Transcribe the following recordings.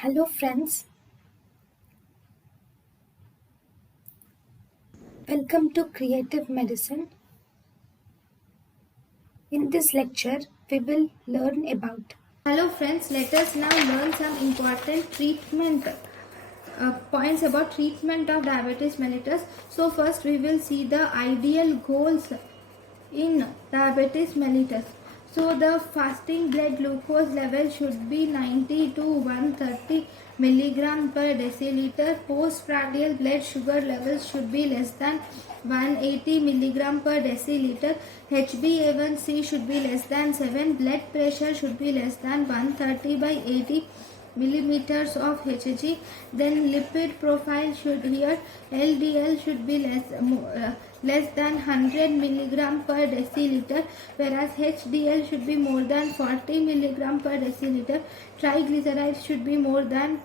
Hello friends, welcome to Creative Medicine. In this lecture, we will learn about. Hello friends, let us now learn some important treatment points about treatment of diabetes mellitus. So first we will see the ideal goals in diabetes mellitus. So the fasting blood glucose level should be 90 to 130 milligram per deciliter. Postprandial blood sugar levels should be less than 180 milligram per deciliter. HbA1c should be less than 7. Blood pressure should be less than 130 by 80 millimeters of Hg. Then lipid profile should here LDL should be less than 100 milligram per deciliter, whereas HDL should be more than 40 milligram per deciliter. Triglycerides should be more than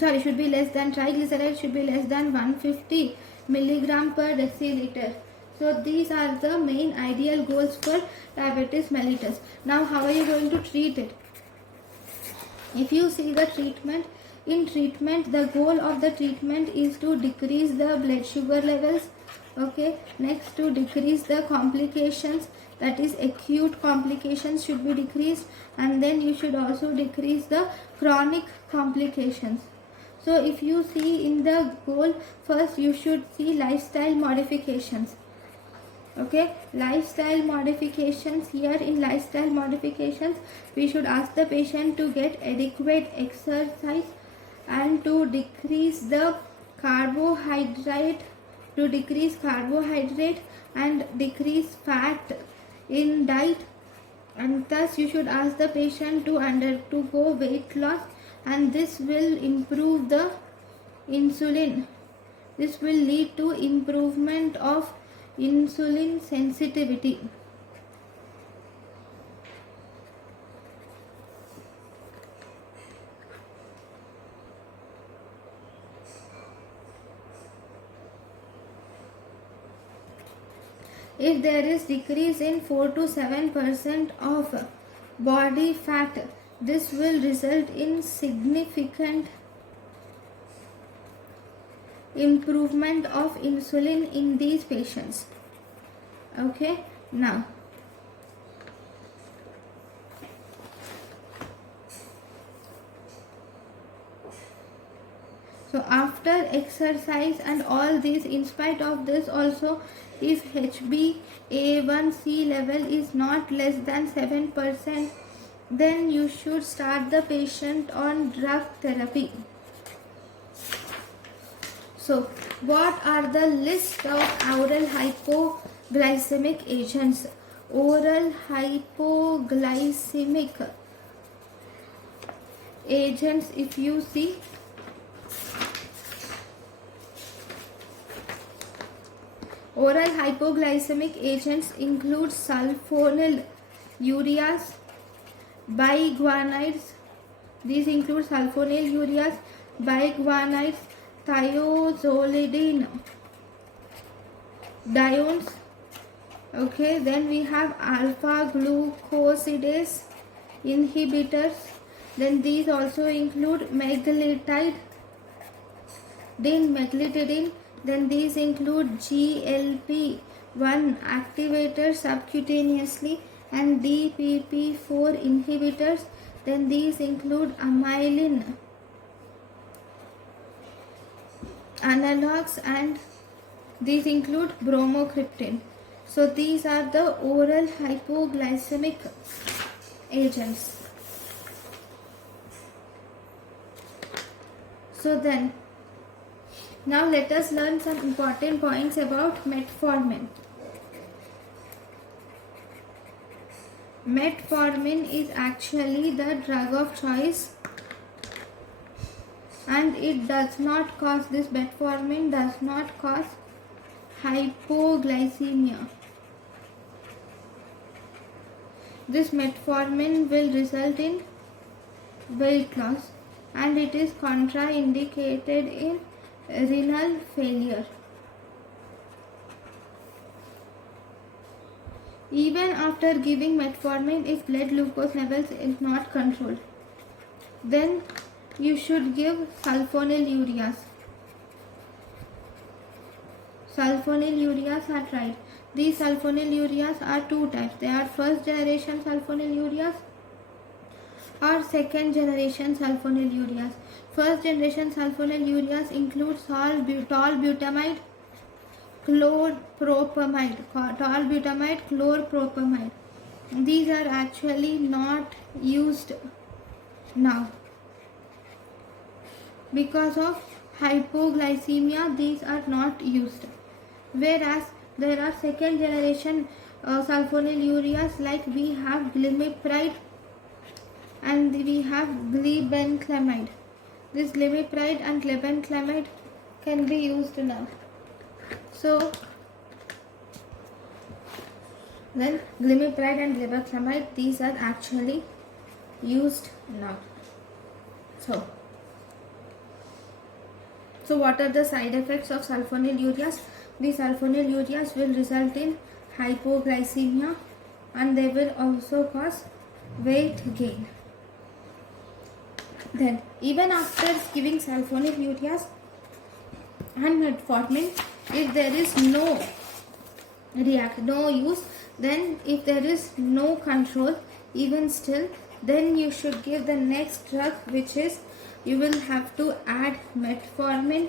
should be less than triglycerides should be less than 150 milligram per deciliter. So these are the main ideal goals for diabetes mellitus. Now how are you going to treat it? If you see the treatment, in treatment the goal of the treatment is to decrease the blood sugar levels. Okay, next to decrease the complications, that is acute complications should be decreased, and then you should also decrease the chronic complications. So if you see in the goal, first you should see lifestyle modifications. Okay, lifestyle modifications. Here in lifestyle modifications we should ask the patient to get adequate exercise and to decrease the carbohydrate and decrease fat in diet, and thus you should ask the patient to undergo weight loss, and this will improve the insulin. This will lead to improvement of insulin sensitivity. If there is decrease in 4 to 7% of body fat, this will result in significant improvement of insulin in these patients. Okay, now so after exercise and all this, in spite of this also, if HbA1c level is not less than 7%, then you should start the patient on drug therapy. So what are the list of oral hypoglycemic agents? Oral hypoglycemic agents, if you see, oral hypoglycemic agents include sulfonylureas, biguanides. These include sulfonylureas, biguanides, thiazolidine diones. Okay, then we have alpha glucosidase inhibitors. Then these also include meglitidine. Then these include GLP-1 activators subcutaneously and DPP-4 inhibitors. Then these include amylin analogs, and these include bromocriptine. So these are the oral hypoglycemic agents. So then now let us learn some important points about metformin. Metformin is actually the drug of choice, and it does not cause, this metformin does not cause hypoglycemia. This metformin will result in weight loss, and it is contraindicated in renal failure. Even after giving metformin, if blood glucose levels is not controlled, then you should give sulfonylureas. Sulfonylureas are tried. These sulfonylureas are two types. They are first generation sulfonylureas or second generation sulfonylureas. First generation sulfonylureas include tolbutamide, chlorpropamide. These are actually not used now because of hypoglycemia. These are not used, whereas there are second generation sulfonylureas, like we have glimepiride and we have glibenclamide. This glimepiride and glibenclamide can be used now. So then glimepiride and glibenclamide, these are actually used now. So what are the side effects of sulfonylureas? The sulfonylureas will result in hypoglycemia and they will also cause weight gain. Then even after giving sulfonylureas and metformin, if there is no use, then if there is no control, even still, then you should give the next drug, which is you will have to add metformin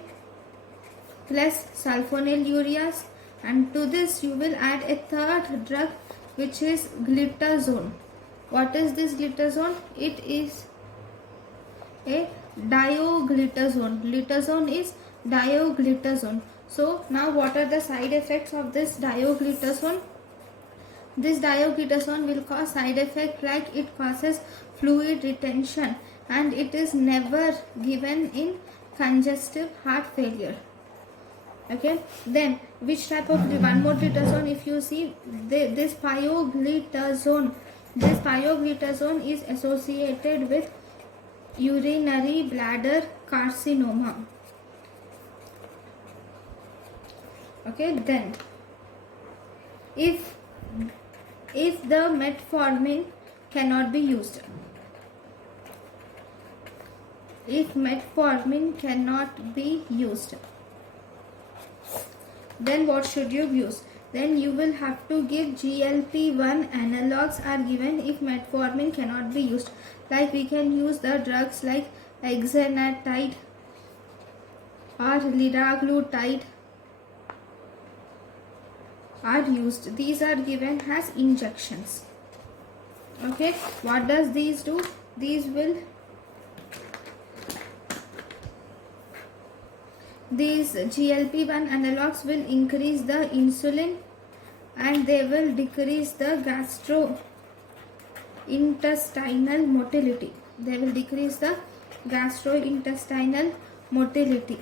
plus sulfonylureas, and to this you will add a third drug, which is glitazone. What is this glitazone? It is a dioglitazone. Glitazone is dioglitazone. So now what are the side effects of this dioglitazone? This dioglitazone will cause side effect like it causes fluid retention, and it is never given in congestive heart failure. Okay, then which type of, one more glitazone, if you see, this pioglitazone is associated with urinary bladder carcinoma. Okay, then if the metformin cannot be used, then what should you use? Then you will have to give GLP-1 analogs are given if metformin cannot be used. Like we can use the drugs like exenatide or liraglutide are used. These are given as injections. Okay, what does these do? These GLP-1 analogs will increase the insulin and they will decrease the gastrointestinal motility.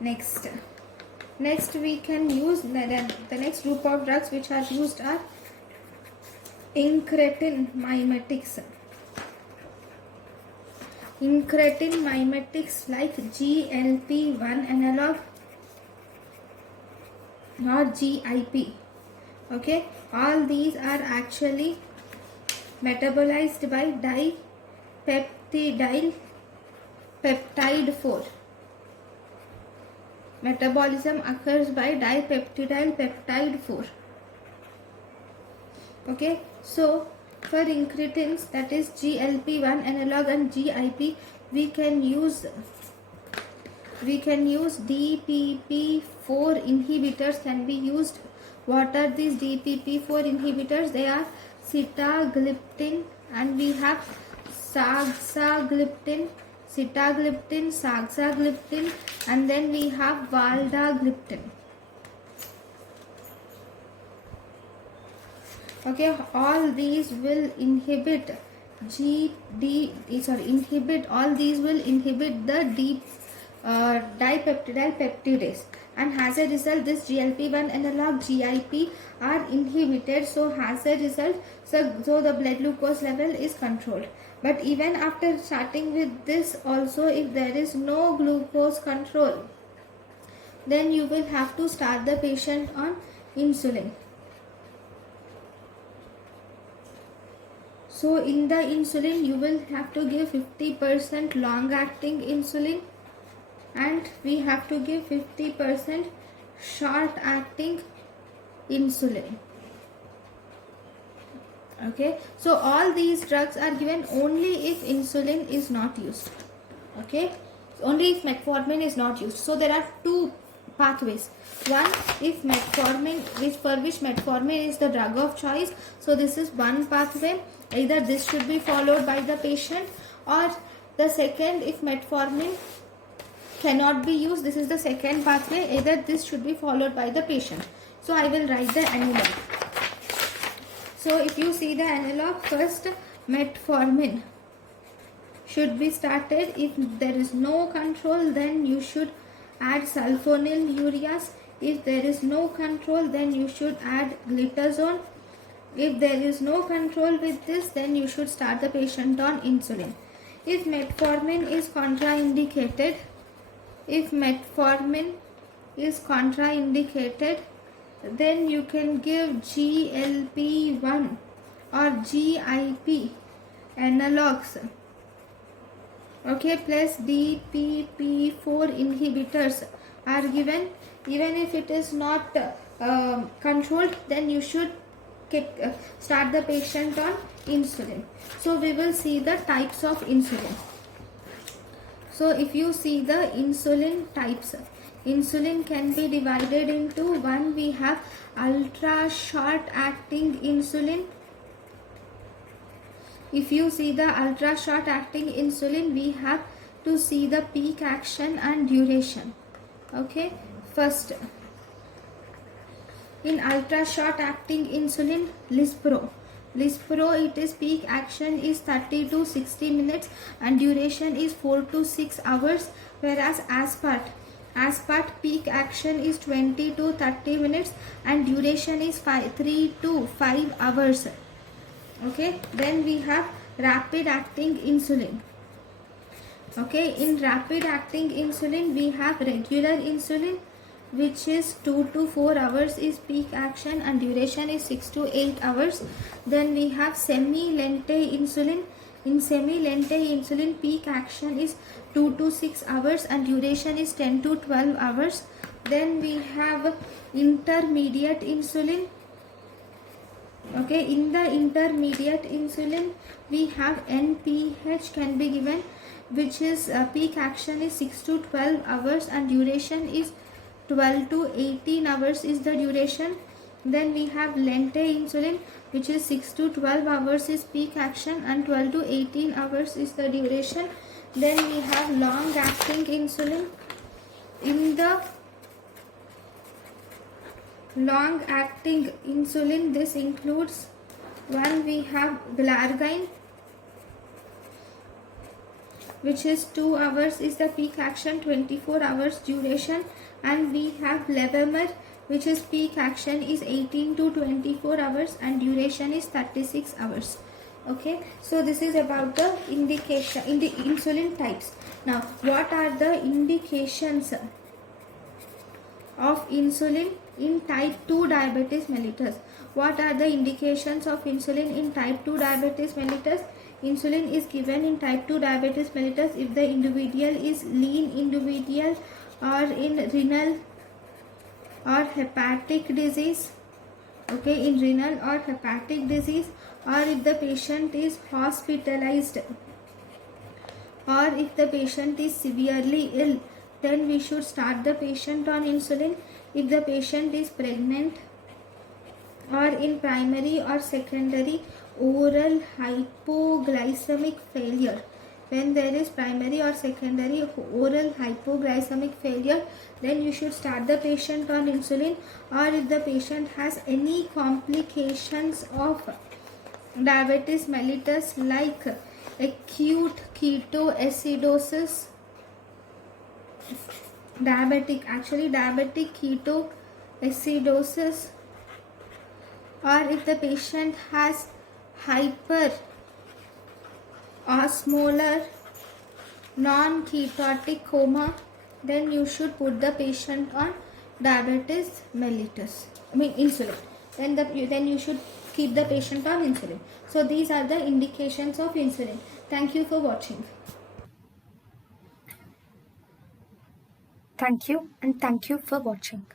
Next we can use the next group of drugs which are used are incretin mimetics. Incretin mimetics like GLP-1 analog or GIP. Okay, all these are actually metabolized by peptide 4. Metabolism occurs by peptide 4. Okay, so for incretins, that is GLP-1 analog and GIP, we can use DPP-4 inhibitors can be used. What are these DPP-4 inhibitors? They are sitagliptin and we have saxagliptin, and then we have valdagliptin. Okay, all these will inhibit the dipeptidyl peptidase, and as a result this GLP-1 analog GIP are inhibited. So as a result, so the blood glucose level is controlled. But even after starting with this also, if there is no glucose control, then you will have to start the patient on insulin. So in the insulin you will have to give 50% long acting insulin, and we have to give 50% short acting insulin. Okay, so all these drugs are given only if insulin is not used. Okay, only if metformin is not used. So there are two pathways. One, if metformin, for which metformin is the drug of choice, so this is one pathway. Either this should be followed by the patient, or the second, if metformin cannot be used, this is the second pathway. Either this should be followed by the patient. So I will write the analog. So if you see the analog, first metformin should be started. If there is no control, then you should add sulfonylureas. If there is no control, then you should add glitazone. If there is no control with this, then you should start the patient on insulin. If metformin is contraindicated, then you can give GLP-1 or GIP analogs. Okay, plus DPP4 inhibitors are given. Even if it is not controlled, then you should start the patient on insulin. So we will see the types of insulin. So if you see the insulin types, insulin can be divided into one. We have ultra short acting insulin. If you see the ultra short acting insulin, we have to see the peak action and duration. Okay, first in ultra short acting insulin, Lispro, it is peak action is 30 to 60 minutes and duration is 4 to 6 hours, whereas Aspart peak action is 20 to 30 minutes and duration is 3 to 5 hours. Okay, then we have rapid acting insulin. Okay, in rapid acting insulin we have regular insulin, which is 2 to 4 hours is peak action and duration is 6 to 8 hours. Then we have semi-lente insulin. In semi-lente insulin, peak action is 2 to 6 hours and duration is 10 to 12 hours. Then we have intermediate insulin. Okay, in the intermediate insulin we have NPH can be given, which is peak action is 6 to 12 hours and duration is 12 to 18 hours is the duration. Then we have lente insulin, which is 6 to 12 hours is peak action and 12 to 18 hours is the duration. Then we have long acting insulin. In the long acting insulin, this includes one, we have glargine, which is 2 hours is the peak action, 24 hours duration, and we have Levemir, which is peak action is 18 to 24 hours and duration is 36 hours. Okay, so this is about the indication in the insulin types. Now, what are the indications of insulin in type 2 diabetes mellitus? What are the indications of insulin in type 2 diabetes mellitus? Insulin is given in type 2 diabetes mellitus if the individual is lean individual or in renal or hepatic disease. Okay, in renal or hepatic disease, or if the patient is hospitalized, or if the patient is severely ill, then we should start the patient on insulin. If the patient is pregnant, or in primary or secondary oral hypoglycemic failure, when there is primary or secondary oral hypoglycemic failure, then you should start the patient on insulin. Or if the patient has any complications of diabetes mellitus like acute ketoacidosis, diabetic ketoacidosis, or if the patient has hyperosmolar non-ketotic coma, then you should put the patient on diabetes mellitus, insulin. Then you should keep the patient on insulin. So these are the indications of insulin. Thank you for watching. Thank you, and thank you for watching.